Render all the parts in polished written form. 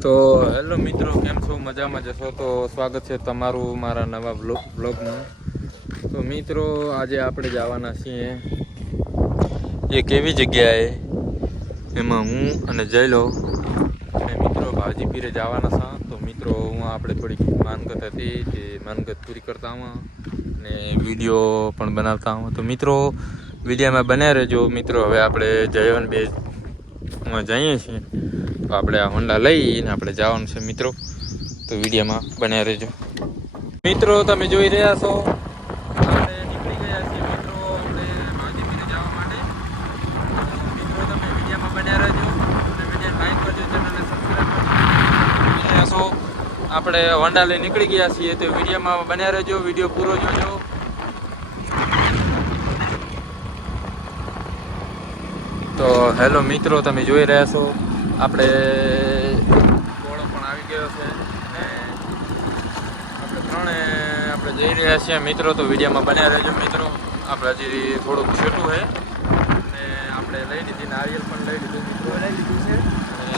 તો હેલો મિત્રો, કેમ છો? મજામાં જશો તો સ્વાગત છે તમારું મારા નવા બ્લોગમાં. તો મિત્રો, આજે આપણે જવાના છીએ એક એવી જગ્યાએ, એમાં હું અને જયલો અને મિત્રો ભાવજીપીરે જવાના છે. તો મિત્રો, હું આપણે થોડીક માનગત હતી, જે માનગત પૂરી કરતા હું અને વિડીયો પણ બનાવતા હું. તો મિત્રો, વિડીયોમાં બન્યા રહેજો. મિત્રો, હવે આપણે જયવન બે જઈએ છીએ, તો આપણે આ હોન્ડા લઈને આપણે જવાનું છે મિત્રો. તો વિડીયોમાં બન્યા રહેજો. મિત્રો, તમે જોઈ રહ્યા છો, આપણે નીકળી ગયા છીએ મિત્રો, આપણે ભાવજીપીરે જવા માટે. મિત્રો, તમે વિડીયોમાં બન્યા રહેજો અને વિડીયો લાઈક કરજો, ચેનલને સબસ્ક્રાઈબ કરજો. આપણે હોન્ડા લઈને નીકળી ગયા છીએ, તો વિડીયોમાં બન્યા રહેજો, વિડીયો પૂરો જોજો. તો હેલો મિત્રો, તમે જોઈ રહ્યા છો, આપણે ઘોડો પણ આવી ગયો છે અને આપણે જઈ રહ્યા છીએ મિત્રો. તો વિડીયોમાં બન્યા રહેજો મિત્રો. આપણે હજી થોડુંક છેટું છે અને આપણે લઈ લીધી, નારિયેલ પણ લઈ લીધું મિત્રો, લઈ લીધું છે.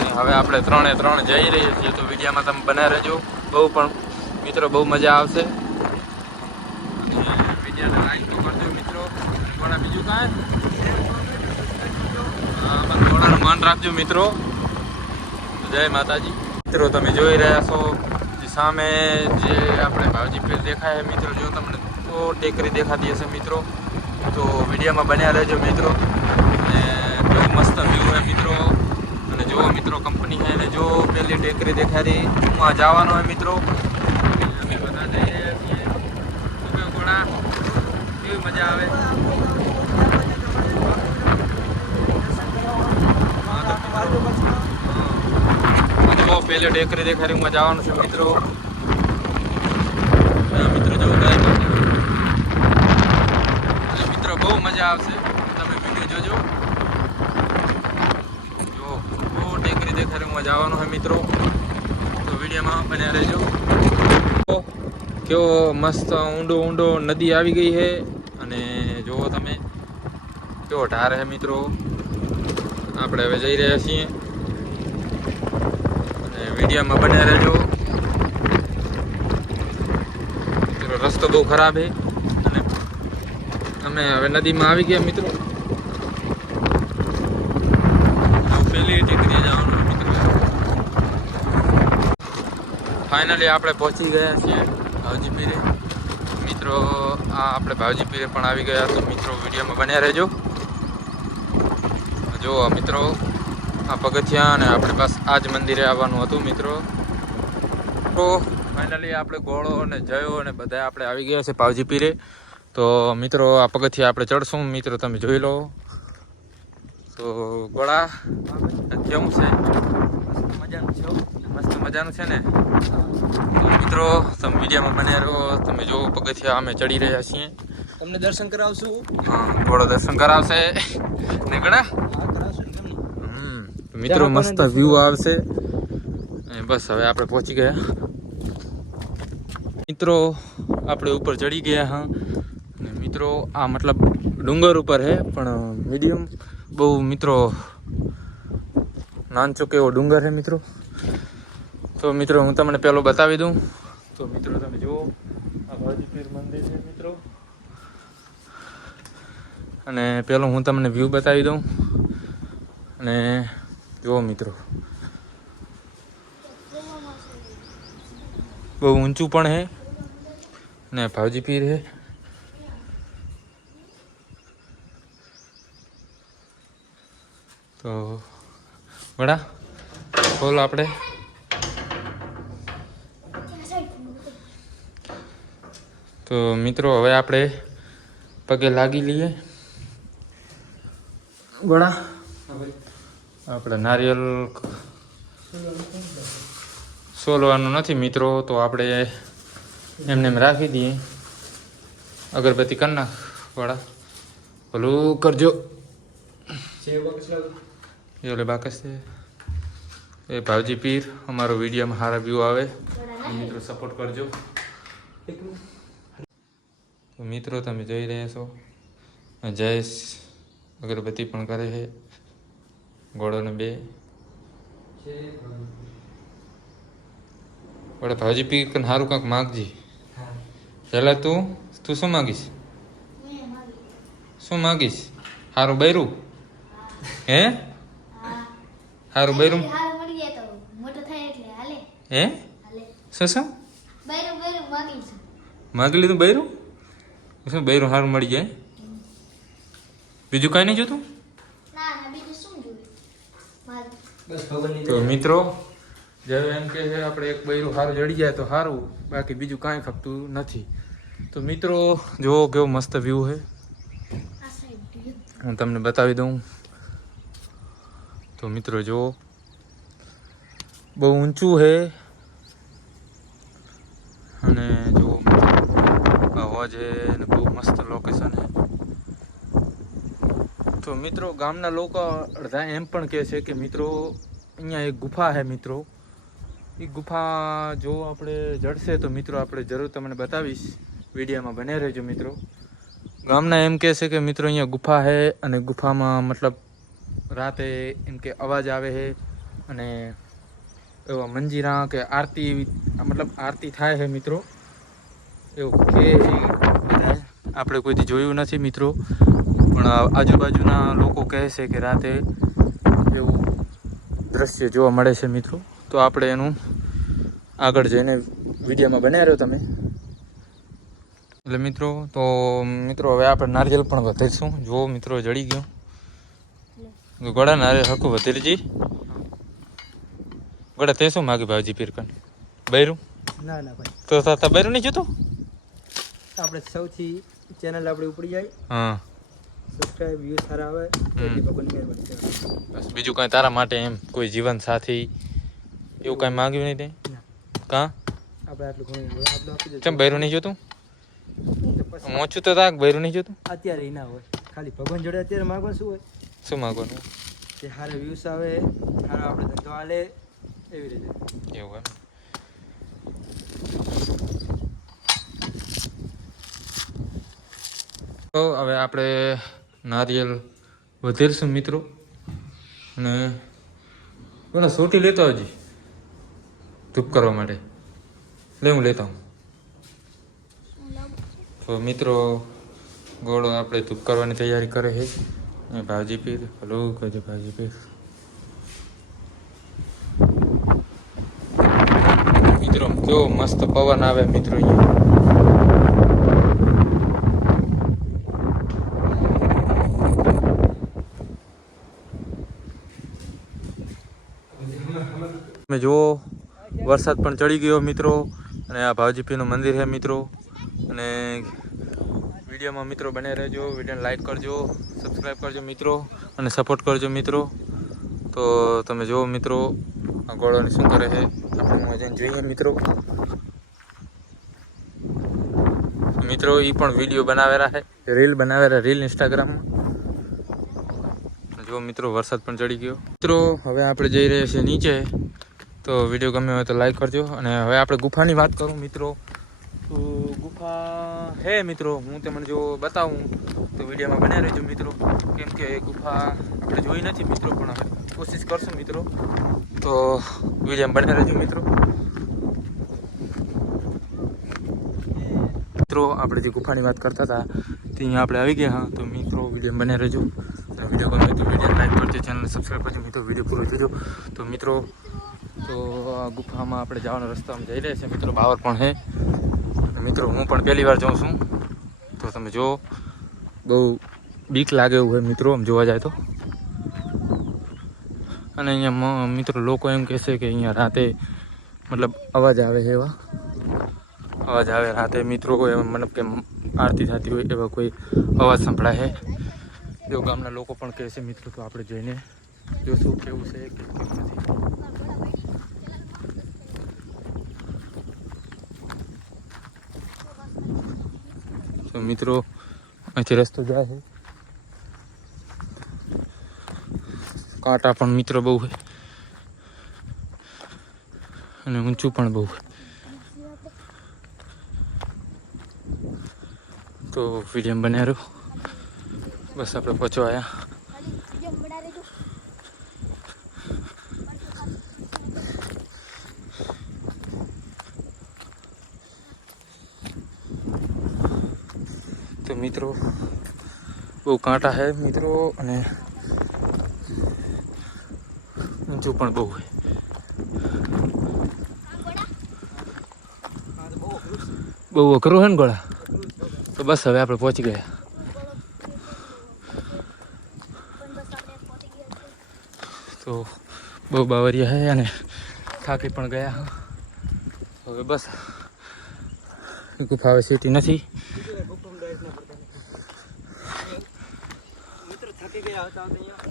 અને હવે આપણે ત્રણ જઈ રહીએ છીએ. તો વિડીયોમાં તમે બન્યા રહેજો. મિત્રો બહુ મજા આવશે. અને વિડીયોને લાઈક તો કરજો મિત્રો. પણ બીજું કાંઈ ઘોડાનું માન રાખજો મિત્રો. જય માતાજી. મિત્રો, તમે જોઈ રહ્યા છો, સામે જે આપણે ભાવજીપીર દેખાય મિત્રો, જો તમને તો ટેકરી દેખાતી હશે મિત્રો. તો વિડીયોમાં બન્યા રહેજો મિત્રો. અને બહુ મસ્ત વ્યૂ છે મિત્રો. અને જો મિત્રો, કંપની છે અને જો પેલી ટેકરી દેખાડી, હું આ જવાનો હોય મિત્રો. અમે બધા જઈ રહ્યા છીએ. ઘોડા કેવી મજા આવે. પેલે ટેકરી દેખાડી, હું જવાનું છું મિત્રો. મિત્રો જો મિત્રો, બહુ મજા આવશે. તમે વિડીયો જોજો. જો બહુ ટેકરી દેખાડી, હું જવાનું છે મિત્રો. તો વિડીયોમાં બન્યા રહેજો. કેવો મસ્ત ઊંડો નદી આવી ગઈ છે. અને જુઓ તમે, કેવો ઢાર છે મિત્રો. આપણે હવે જઈ રહ્યા છીએ. વિડીયોમાં બન્યા રહેજો. રસ્તો બહુ ખરાબ છે અને અમે હવે નદીમાં આવી ગયા મિત્રો. પેલી ટેકરીએ જવાનું મિત્રો. ફાઇનલી આપણે પહોંચી ગયા છીએ ભાવજીપીરે મિત્રો. આપણે ભાવજીપીરે પણ આવી ગયા. તો મિત્રો, વિડીયોમાં બન્યા રહેજો. જો મિત્રો, આ પગથિયા અને આપણે બસ આ જ મંદિરે આવવાનું હતું મિત્રો. તો ફાઇનલી આપણે ઘોડો અને જયો અને બધા આપણે આવી ગયા છે ભાવજીપીરે. તો મિત્રો, આ પગથિયા આપણે ચડશું મિત્રો. તમે જોઈ લો. તો ઘોડા કેવું છે? મસ્ત મજાનું છે ને. તો મિત્રો, તમે વિડીયોમાં બન્યા રહો. તમે જો પગથિયા અમે ચડી રહ્યા છીએ. તમને દર્શન કરાવશું. હા, ઘોડો દર્શન કરાવશે ને ઘણા. મિત્રો, મસ્ત વ્યૂ આવશે. બસ હવે આપણે પહોંચી ગયા મિત્રો. આપણે ઉપર ચડી ગયા. હા, અને મિત્રો, આ મતલબ ડુંગર ઉપર છે, પણ મીડિયમ બહુ મિત્રો નાનચો એવો ડુંગર છે મિત્રો. તો મિત્રો, હું તમને પેલો બતાવી દઉં. તો મિત્રો, તમે જુઓ, આ ભાવજીપીર મંદિર છે મિત્રો. અને પેલો હું તમને વ્યૂ બતાવી દઉં. અને જુઓ મિત્રો, બહુ ઊંચું પણ છે ને ભાવજીપીર છે. તો વડા બોલો આપણે. તો મિત્રો, હવે આપણે પગે લાગી લઈએ. વડા આપણે નારિયેલ સોલવાનું નથી મિત્રો. તો આપણે એમને એમ રાખી દઈએ. અગરબત્તી કરી નાખ વડા. ભલું કરજો. એ બાકસ છે એ ભાવજીપીર. અમારો વિડીયોમાં સારા વ્યૂ આવે મિત્રો, સપોર્ટ કરજો. તો મિત્રો, તમે જોઈ રહ્યા છો, જયેશ અગરબત્તી પણ કરે છે. ઘોડોને બે વડે ભાજી પી કે સારું કાંક માગજી. પહેલાં તું શું માગીશ? શું માગીશ? સારું બૈરું હે? સારું બૈરું હે? શું માગી લીધું બૈરું? શું બૈરું સારું મળી જાય? બીજું કાંઈ નહીં જોતું? બસ ભગવાનની તો મિત્રો જ્યારે એમ કે છે આપણે એક બૈરું સારું જડી જાય તો સારું, બાકી બીજું કાંઈ ખપતું નથી. તો મિત્રો જો કેવો મસ્ત વ્યૂ છે, હું તમને બતાવી દઉં. તો મિત્રો જો બહુ ઊંચું છે અને જો અવાજ છે અને બહુ મસ્ત લોકેશન છે. તો મિત્રો ગામના લોકો અડધા એમ પણ કહે છે કે મિત્રો અહીંયા એક ગુફા છે મિત્રો, એ ગુફા જો આપણે જડશે તો મિત્રો આપણે જરૂર તમને બતાવીશ, વિડીયોમાં બને રહેજો મિત્રો. ગામના એમ કહે છે કે મિત્રો અહીંયા ગુફા છે અને ગુફામાં મતલબ રાતે એમ કે અવાજ આવે છે અને એવા મંજીરા કે આરતી એવી મતલબ આરતી થાય છે મિત્રો, એવું કે આપણે કોઈથી જોયું નથી મિત્રો, પણ આજુબાજુના લોકો કહે છે કે રાતે એવું દ્રશ્ય જોવા મળે છે મિત્રો. તો આપણે એનું આગળ જઈને વિડીયોમાં બનાવી રહ્યો તમે. એટલે મિત્રો હવે આપણે નારિયેલ પણ વધેરશું. જો મિત્રો જડી ગયો ગોળા નારિયેલ હરખું વધેરજી. ગોળા તે શું માગી ભાવજી પીરકન બૈરું? ના ભાઈ, તો બૈરું નહીં જોતું? આપણે સૌથી ચેનલ આપણે ઉપડી જાય, હા સબસ્ક્રાઇબ વ્યૂ સારા આવે એટલી ભગવાનની મહેરબાની છે. બસ બીજું કાંઈ તારા માટે એમ કોઈ જીવન સાથી એવું કાંઈ માગ્યું નહીં તે? કાં આપણે આટલું ઘણું આપણે આપી દે. ચમ બૈરું નહીં જોતું? તો પછી મોચું તો તાક બૈરું નહીં જોતું? અત્યારે ઈ ના હોય, ખાલી ભગવાન જોડે અત્યારે માગવાનું શું હોય? શું માગવાનું? કે સારા વ્યૂઝ આવે, સારા આપણે ધંધો હાલે, એવી રીતે. એવું એમ. તો હવે આપણે નારિયેલ વધેરશું મિત્રો, અને બોલો સોટી લેતો હજી ધૂપ કરવા માટે. લે હું લેતા હું. તો મિત્રો ગોળો આપણે ધૂપ કરવાની તૈયારી કરે છે. ભાજી પીર હલો કહેજો ભાજી પીર. મિત્રો કેવો મસ્ત પવન આવે મિત્રો અહીંયા. તમે જુઓ વરસાદ પણ ચડી ગયો મિત્રો, અને આ ભાવજીપીનું મંદિર છે મિત્રો. અને વિડીયોમાં મિત્રો બને રહેજો, વિડીયોને લાઈક કરજો, સબસ્ક્રાઈબ કરજો મિત્રો, અને સપોર્ટ કરજો મિત્રો. તો તમે જુઓ મિત્રો આ ગોળોને શું કરે છે આપણે જઈને જોઈએ મિત્રો. મિત્રો એ પણ વિડીયો બનાવેલા છે, રીલ બનાવેલા, રીલ ઇન્સ્ટાગ્રામમાં. જો મિત્રો વરસાદ પણ ચડી ગયો મિત્રો. હવે આપણે જઈ રહ્યા છીએ નીચે. તો વિડીયો ગમે હોય તો લાઈક કરજો. અને હવે આપણે ગુફાની વાત કરું મિત્રો, તો ગુફા હે મિત્રો, હું તમને જો બતાવું તો વિડીયોમાં બન્યા રહેજો મિત્રો. કેમ કે ગુફા આપણે જોઈ નથી મિત્રો, પણ હવે કોશિશ કરશું મિત્રો. તો વિડીયોમાં બન્યા રહેજો મિત્રો. મિત્રો આપણે જે ગુફાની વાત કરતા હતા ત્યાં આપણે આવી ગયા હા. તો મિત્રો વિડીયો બન્યા રહેજો. વિડીયો ગમે તો વિડીયો લાઈક કરજો, ચેનલ સબસ્ક્રાઈબ કરજો મિત્રો. વિડીયો પૂરો જોજો. તો મિત્રો તો આ ગુફામાં આપણે જવાનો રસ્તામાં જઈ રહ્યા છે મિત્રો. બાવર પણ છે મિત્રો, હું પણ પહેલી વાર જાઉં છું. તો તમે જો બહુ બીક લાગે એવું હોય મિત્રો આમ જોવા જાય તો. અને અહીંયા મિત્રો લોકો એમ કહે છે કે અહીંયા રાતે મતલબ અવાજ આવે છે, એવા અવાજ આવે રાતે મિત્રો, એવા મતલબ કે આરતી થતી હોય એવા કોઈ અવાજ સંભળાય છે. એવું ગામના લોકો પણ કહે છે મિત્રો. તો આપણે જોઈને જોશું કેવું છે કે કેવું નથી. તો મિત્રો અહીંથી રસ્તો જાય છે, કાંટા પણ મિત્રો બહુ છે અને ઊંચું પણ બહુ છે. તો વિડીયો બન્યા રહ્યો. બસ આપણે પહોંચવા આવ્યા. મિત્રો બહુ કાંટા છે મિત્રો, અને ઊંચું પણ બહુ છે. બહુ અઘરું છે ને ગોળા. તો બસ હવે આપણે પહોંચી ગયા. તો બહુ બાવરિયા છે અને થાકી પણ ગયા. હવે બસ ગુફા હવે સીટી નથી. મિત્રો થાકી ગયા હતા અહીંયા.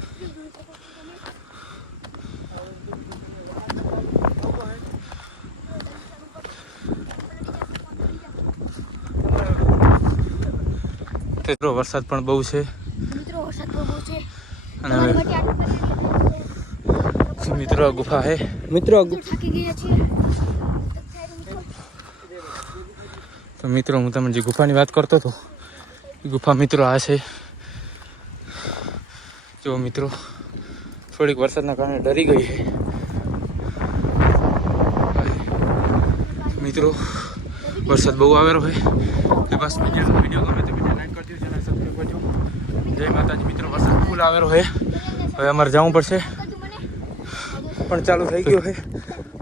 મિત્રો વરસાદ પણ બહુ છે મિત્રો વરસાદ બહુ છે અને હવે મિત્રો આ ગુફા છે. મિત્રો થાકી ગયા છીએ. તો મિત્રો હું તમને જે ગુફાની વાત કરતો હતો એ ગુફા મિત્રો આ છે. જો મિત્રો થોડીક વરસાદના કારણે ડરી ગઈ છે મિત્રો. વરસાદ બહુ આવેલો છે. તો બસ વિડીયો ગમે તો વિડીયો લાઈક કરજો, ચેનલ સબસ્ક્રાઈબ કરજો. જય માતાજી મિત્રો. વરસાદ ફૂલ આવેલો છે. હવે અમારે જવું પડશે, પણ ચાલુ થઈ ગયો છે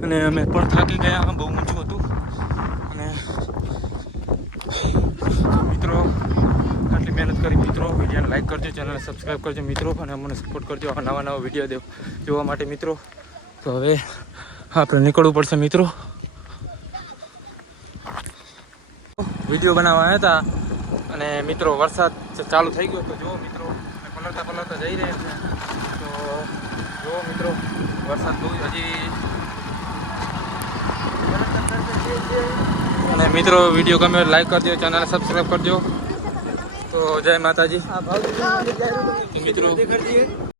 અને અમે પણ થાકી ગયા. બહુ ઊંચું હતું અને મિત્રો આટલી મહેનત કરી મિત્રો. વિડીયોને લાઈક કરજો, ચેનલને સબસ્ક્રાઈબ કરજો મિત્રો, અને અમને સપોર્ટ કરજો આવા નવા વિડીયો જોવા માટે મિત્રો. તો હવે આપણે નીકળવું પડશે મિત્રો. વિડીયો બનાવવા આવ્યા હતા અને મિત્રો વરસાદ ચાલુ થઈ ગયો. તો જુઓ મિત્રો પલળતા જઈ રહ્યા છે. તો જુઓ મિત્રો વરસાદ બહુ હજી. અને મિત્રો વિડીયો ગમે લાઈક કરજો, ચેનલ સબસ્ક્રાઈબ કરજો. તો જય માતાજી આ ભાવ મિત્રો. દેખાડી દઈએ.